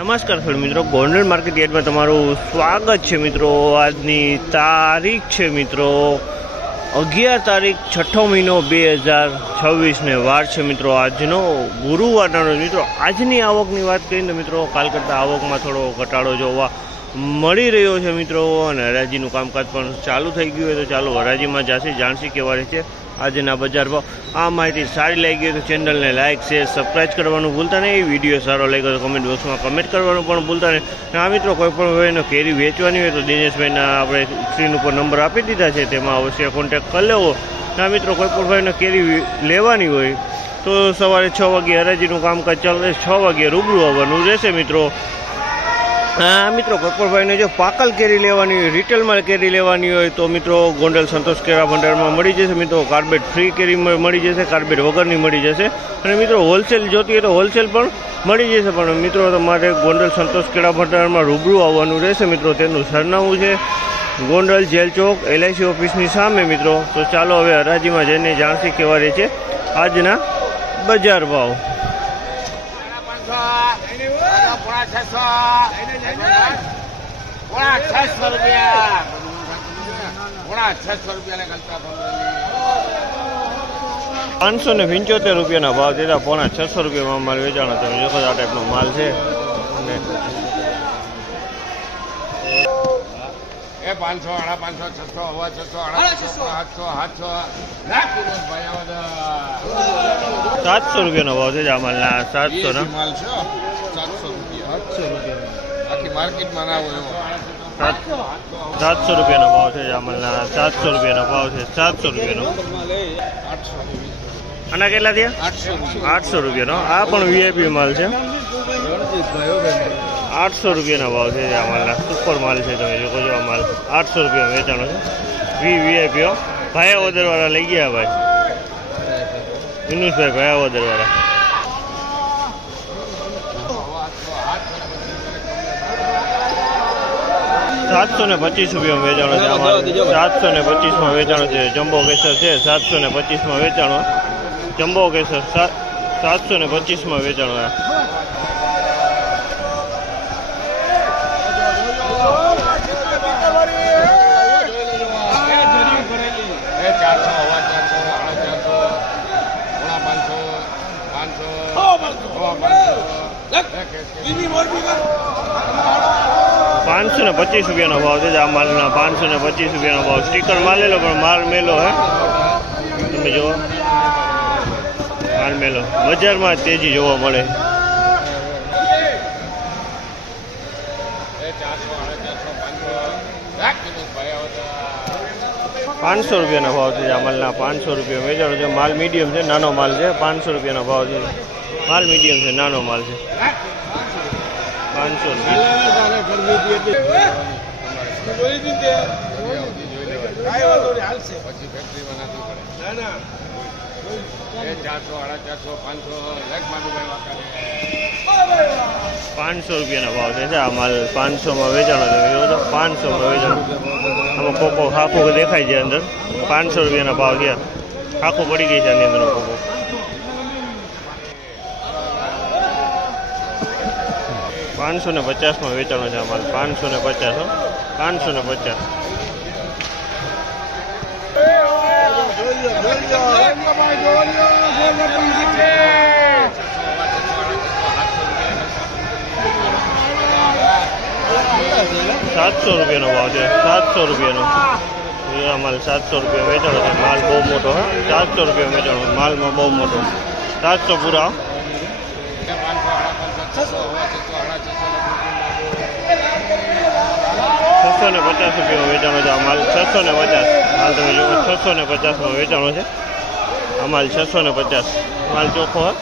નમસ્કાર ખેડૂત મિત્રો, ગોંડલ માર્કેટ યાર્ડમાં તમારું સ્વાગત છે મિત્રો। આજની તારીખ છે મિત્રો 11 તારીખ 6ઠો મહિનો 2026 વાર છે મિત્રો। આજનો ગુરુવારનો મિત્રો આજની આવકની વાત કરીએ તો મિત્રો કાલ કરતાં આવકમાં થોડો ઘટાડો જોવા મળી રહ્યો છે મિત્રો। અને હરાજીનું કામકાજ પણ ચાલુ થઈ ગયું હોય તો ચાલો હરાજીમાં જાણશી કેવા રહે છે આજના બજાર ભાવ। આ માહિતી સારી લાગી હોય તો ચેનલને લાઇક શેર સબસ્ક્રાઈબ કરવાનું ભૂલતા નહીં। વિડીયો સારો લાગ્યો તો કમેન્ટ બોક્સમાં કમેન્ટ કરવાનું પણ ભૂલતા નહીં। આ મિત્રો કોઈ પણ ભાઈનો કેરી વેચવાની હોય તો દિનેશભાઈના આપણે સ્ક્રીન ઉપર નંબર આપી દીધા છે, તેમાં અવશ્ય કોન્ટેક્ટ કરી લેવો। આ મિત્રો કોઈ પણ ભાઈનો કેરી લેવાની હોય તો સવારે 6 વાગે હરાજીનું કામકાજ ચાલુ રહેશે, 6 વાગે રૂબરૂ આવવાનું રહેશે મિત્રો। હા મિત્રો, કપૂરભાઈને જો પાકલ કેરી લેવાની હોય, રિટેલમાં કેરી લેવાની હોય તો મિત્રો ગોંડલ સંતોષ કેળા ભંડારમાં મળી જશે મિત્રો। કાર્બેટ ફ્રી કેરી મળી જશે, કાર્બેટ વગરની મળી જશે। અને મિત્રો હોલસેલ જોતી હોય તો હોલસેલ પણ મળી જશે, પણ મિત્રો તમારે ગોંડલ સંતોષ કેળા ભંડારમાં રૂબરૂ આવવાનું રહેશે મિત્રો। તેનું સરનામું છે ગોંડલ જેલ ચોક LIC ઓફિસની સામે મિત્રો। તો ચાલો હવે હરાજીમાં જઈને જાણશી કેવા રહે છે આજના બજાર ભાવ। ₹575 ભાવ દીધા, ₹650 માલ વેચાણો। તમે જોશો આ ટાઈપનો માલ છે। અને 500, 500, 600, 600, 700 ભાવ છે આ માલના। 700 માલ છે 700 રૂપિયા આખી માર્કેટમાં ના હોય એવો। 700 ભાવ છે આ માલના। 700 ભાવ છે, 700 આના કેટલા થયા? 800 આ પણ VIP માલ છે। 800 ભાવ છે આ માલના, સુપર માલ છે। તમે જોકો છો આ માલ 800 વેચાણો છે। VIP ભાયાવદરવાળા લઈ ગયા ભાઈ, વિનુષભાઈ ભાયાવદરવાળા। 725 વેચાણો છે આ માલ। 725 વેચાણો છે। જમ્બો કેસર છે 725 વેચાણો। જમ્બો કેસર 725 વેચાણો। ₹525 ભાવ છે આ માલના। ₹525 ભાવ। સ્ટીકર મારેલો પણ માલ મેલો હે, તમે જુઓ માલ મેલો। બજારમાં તેજી જોવા મળે। 500 ભાવ છે આ માલના। 500 વેચાણો છે। માલ મીડિયમ છે, નાનો માલ છે। 500 ભાવ છે। માલ મીડિયમ છે, નાનો માલ છે। 500 ₹500 ભાવ છે આ માલ। 500 વેચાણો છે। 500 વેચાણો। આમાં કોકો ખાખું દેખાય છે અંદર। 500 ભાવ છે। ખાખું પડી ગઈ છે આની અંદર કોકો। 550 વેચાણો છે આ માલ। 550 550। ₹700 ભાવ છે। 700 આ માલ। 700 વેચાણો છે। માલ બહુ મોટો હે। 700 વેચાણો, માલમાં બહુ મોટો। 700 પૂરા। 650 વેચાણો છે આ માલ। 650 માલ તમે જુઓ 650 વેચાણો છે આ માલ। 650 માલ ચોખ્ખો હે।